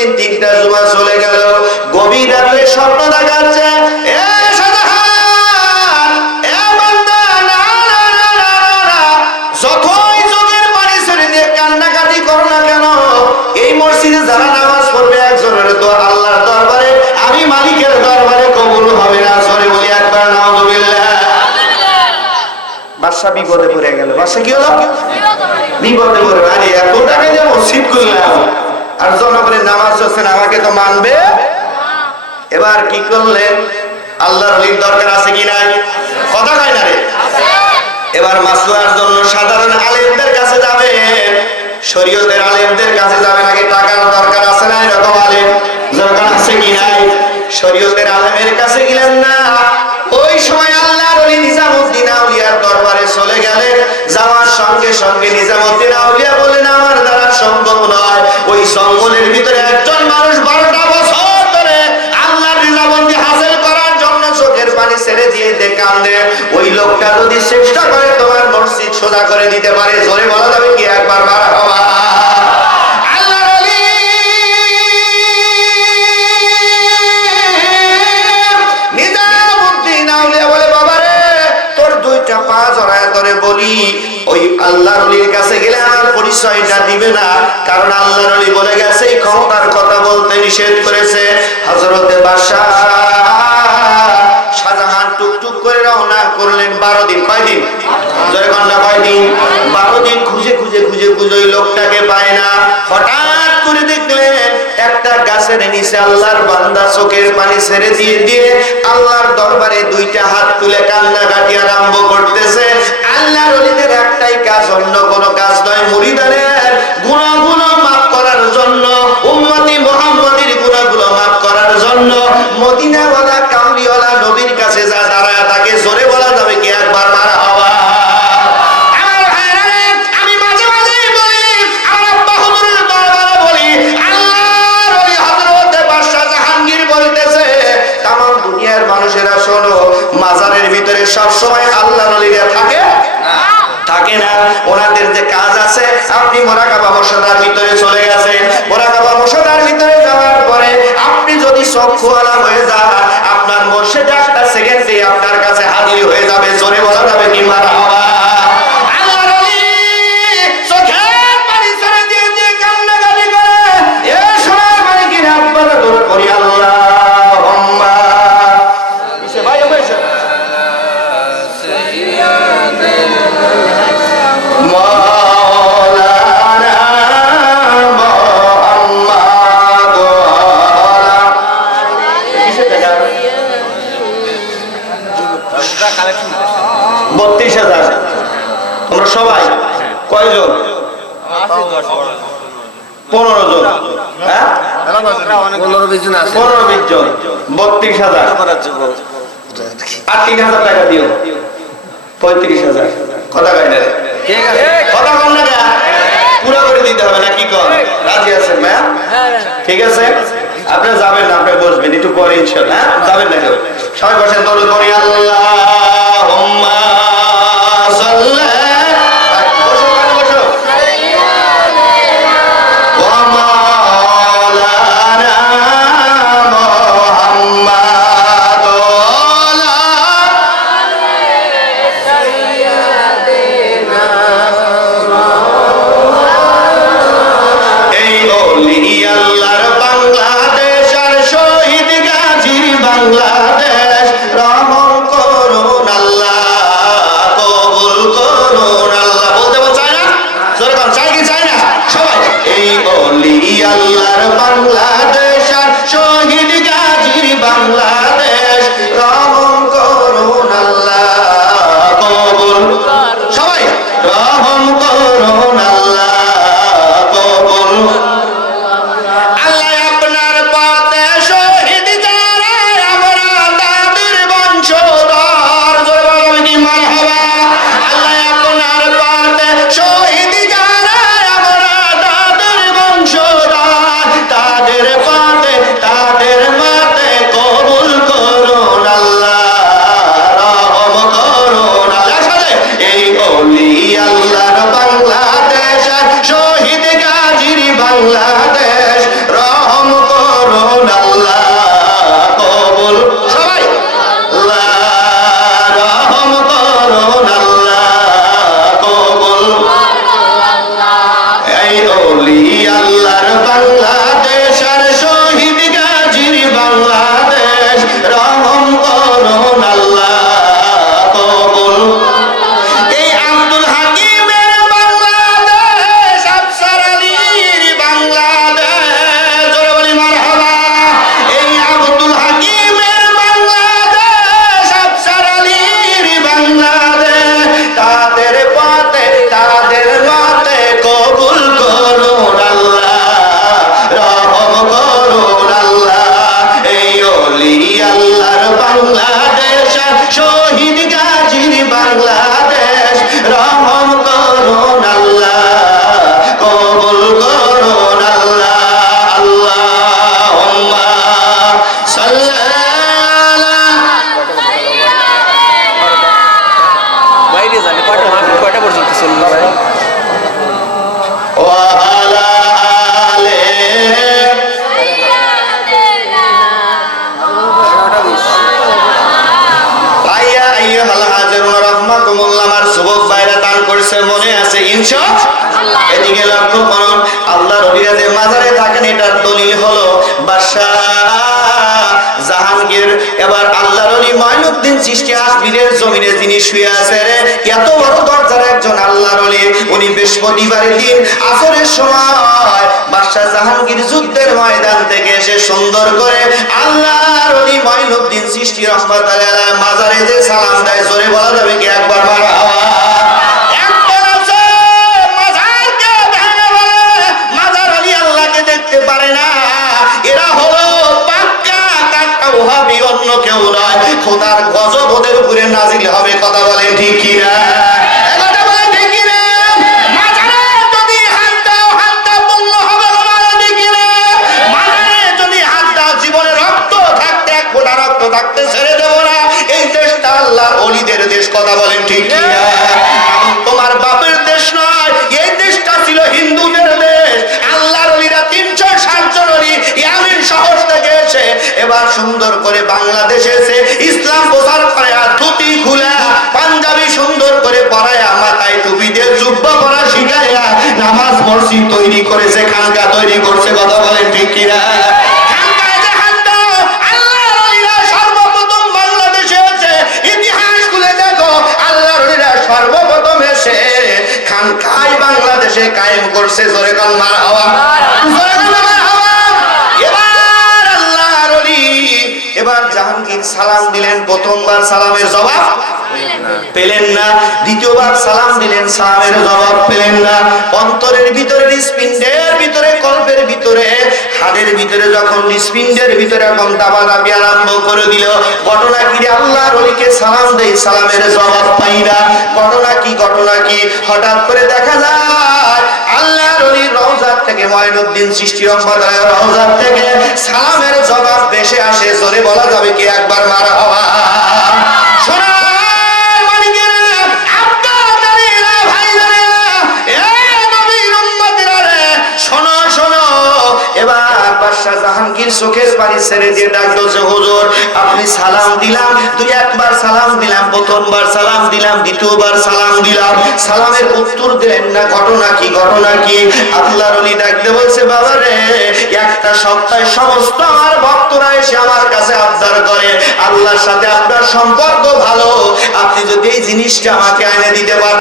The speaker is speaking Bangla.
দিন 3টা জুমা চলে গেল, গভীর রাতে স্বপ্ন দেখাচ্ছে, এ শাহজাহান, এ বান্দা, না না না না না, যতই চোখের পানি ছেড়ে দিয়ে কান্নাকাটি করো না কেন, এই মসজিদে যারা নামাজ পড়বে একজনের দোয়া আল্লাহর দরবারে, আমি মালিকের দরবারে কবুল হবে না। সরে বলি একবার নাউযুবিল্লাহ। বাদশা বিপদে পড়ে গেল। বাদশা কি হলো? বিপদে পড়ে, আরে এত টাকা দিয়ে মসজিদ করলাম আর জনগণের নামাজ হচ্ছে না, আমাকে তো মানবে। এবার কি করলেন? আল্লাহর ওলির দরকার আছে কি নাই? কথা কয় না রে। এবার মাসলার জন্য সাধারণ আলেমদের কাছে যাবেন, শরীয়তের আলেমদের কাছে যাবেন। আগে টাকার দরকার আছে না? এরকম আলেম দরকার আছে কি নাই? শরীয়তের আলেমের কাছে গেলেন না। ওই সময় আল্লাহর ওলি নিজামউদ্দিন আউলিয়ার দরবারে চলে গেলেন। যাওয়ার সঙ্গে সঙ্গে নিজামউদ্দিন আউলিয়া বলেন, আমার দ্বারা সম্ভব নয়। ওই জঙ্গলের ভিতরে একজন মানুষ 12টা বছর ধরে আল্লাহর নিজামতি হাসিল করার জন্য চোখের পানি ছেড়ে দিয়ে কান্দে। ওই লোকটা যদি চেষ্টা করে তোমার মসজিদ সোজা করে দিতে পারে, জোরে বলা যাবে কি একবার মারহাবা? বলি ওই আল্লাহর ওলির কাছে গেলে আমার পরিচয়টা দিবে না, কারণ আল্লাহর ওলি বলে গেছে এই ক্ষমতার কথা বলতে নিষেধ করেছে। হযরতে বাদশা শাহজাহান টুকটুক করে রওনা করলেন। 12 দিন। কয় দিন? জয় কন্যা, কয় দিন? 12 দিন খুঁজে খুঁজে খুঁজে খুঁজে ওই লোকটাকে পায় না। হঠাৎ করে দেখলেন একটা গাছের নিচে আল্লাহর বান্দা চোখের পানি ছেড়ে দিয়ে দিয়ে আল্লাহর দরবারে 2টা হাত তুলে কান্নাকাটি আরম্ভ করতেছে। আল্লাহর ওলিদের একটাই কাজ, অন্য কোনো কাজ নয়, মুরিদানের গুনাহগুলো মাফ করার জন্য, উম্মতি মুহাম্মাদির গুনাহগুলো মাফ করার জন্য মদিনাওয়ালা কামলিওয়ালা নবীর কাছে যা দাঁড়ায় তাকে জোরে বলা যাবে কি একবার মারহাবা? মানুষেরা শোনো, মাজারের ভিতরে সব সময় আল্লাহর ওলিরা থাকে না। ওনাদের যে কাজ আছে, আপনি মুরাকাবা মুশাহাদার ভিতরে চলে গেছেন। মুরাকাবা মুশাহাদার ভিতরে যাওয়ার পরে আপনি যদি চক্ষুওয়ালা হয়ে যান, আপনার মুর্শিদ একটা সেকেন্ডে আপনার কাছে হাজির হয়ে যাবে। জোরে বলা যাবে কি মারহাবা? আল্লাহর ওলি চোখের পানি ছেড়ে দিয়ে দিয়ে কান্নাকাটি করে, এ সোনার মালিকের আব্বারা দৌড় করি আল্লাহ তোমরা সবাই কয়জন? 15 জন। হ্যাঁ, 15-20 জন আছে। 15-20 জন, 32,000 আর 3,000 টাকা দিও, 35,000। কথা কয় না রে? ঠিক আছে, কথা কম না, পুরো করে দিতে হবে না? কি কর, রাজি আছেন ম্যাম? ঠিক আছে, আপনারা যাবেন না, আপনারা বসবেন একটু পরে ইনশাআল্লাহ। যাবেন না কেউ, সবাই বসেন। দরুদ পড়ি আল্লাহুম্মা সাল্লি। আছে মনে আছে ইনশাআল্লাহ। এদিকে লক্ষ্য করুন, আল্লাহর ওলিরা যে মাজারে থাকেন এটার দলিল হলো বাদশাহ জাহাঙ্গীর। এবার আল্লাহর ওলি মঈনুদ্দিন চিশতি আজমিরের জমিনে যিনি শুয়ে আছে রে, এত বড় দরজার একজন আল্লাহর ওলি, উনি বৃহস্পতিবারের দিন আসরের সময় বাদশাহ জাহাঙ্গীর যুদ্ধের ময়দান থেকে এসে সুন্দর করে আল্লাহর ওলি মঈনুদ্দিন চিশতি রাহমাতুল্লাহি আলাইহি মাজারে যে সালাম দেয়, জোরে বলা যাবে কি একবার মারহাবা? একবার আছে মাজারকে ভেঙে বলে মাজার ওলি আল্লাহকে দেখতে পারে না, এরা হলো পাক্কা কাটা ওহাবি, অন্য কেউ নয়। খোদার গজব ওদের উপরে নাজিল হবে, কথা বলেন ঠিক কি না? কথা বলেন ঠিক কি না? মাজারে যদি হাত দাও, হাত দাও পূর্ণ হবে, বলেন ঠিক কি না? মাজারে যদি হাত দাও, জীবনে রক্ত থাকতে এক ফোঁটা রক্ত থাকতে ছেড়ে দেব না। এই দেশটা আল্লাহর ওলিদের দেশ, কথা বলেন ঠিক কি না? তোমার বাপের দেশ নয়, এই দেশটা ছিল হিন্দুদের দেশ। আল্লাহর ওলিরা 360 জন ওলি ইয়ামিন শহর থেকে এসে এবার সুন্দর করে বাংলাদেশে এসে ইসলাম প্রচার করে, আর ধুতি খুলে পাঞ্জাবি সুন্দর করে পরায়া, মাথায় টুপি দিয়ে জুব্বা পরা শিখাইয়া নামাজ মসজিদ তৈরি করেছে, খানকা তৈরি করছে, কথা বলেন ঠিক কি না? খানকায় যে হাত দাও, আল্লাহর ওলিরা সর্বপ্রথম বাংলাদেশে এসে ইতিহাস খুলে দেখো, আল্লাহর ওলিরা সর্বপ্রথম এসে খানকায় বাংলাদেশে কায়েম করছে, জোরে কান মারহাবা, জোরে কান মারহাবা। এবার আল্লাহর ওলি, এবার জাহাঙ্গীর সালাম দিলেন, প্রথমবার সালামের জবাব পেলেন না, দ্বিতীয়বার সালাম দিলেন, সালামের জবাব পেলেন না। অন্তরের ভিতরে, হৃৎপিণ্ডের ভিতরে, কল্পের ভিতরে, হাড়ের ভিতরে যখন হৃৎপিণ্ডের ভিতরে এখন দাবাদাবি আরম্ভ করে দিল, ঘটনা কি? আল্লাহর ওলিকে সালাম দেই, সালামের জবাব পাই না। ঘটনা কি? ঘটনা কি? হঠাৎ করে দেখা যায় আল্লাহর ওলির রওজা থেকে, মঈনুদ্দিন চিশতি রাহমাতুল্লাহি আলাইহি রওজা থেকে সালামের জবাব ভেসে আসে, জোরে বলা যাবে কি একবার মারহাবা? শোনা জাহাঙ্গীর চোখের পানি ছেড়ে দিয়ে ডাক দিয়েছে, হুজুর আপনি সালাম দিলাম, দুই একবার সালাম দিলাম, প্রথমবার সালাম দিলাম, দ্বিতীয়বার সালাম দিলাম, সালামের উত্তর দিলেন না, ঘটনা কি? ঘটনা কি? আল্লাহর ওলি ডাক দিয়ে বলছে, বাবা রে, একটা সপ্তাহে সমস্ত আমার ভক্তরা এসে আমার কাছে আবদার করে, আল্লাহর সাথে আপনার সম্পর্ক ভালো, আপনি যদি এই জিনিসটা আমাকে এনে দিতে পারেন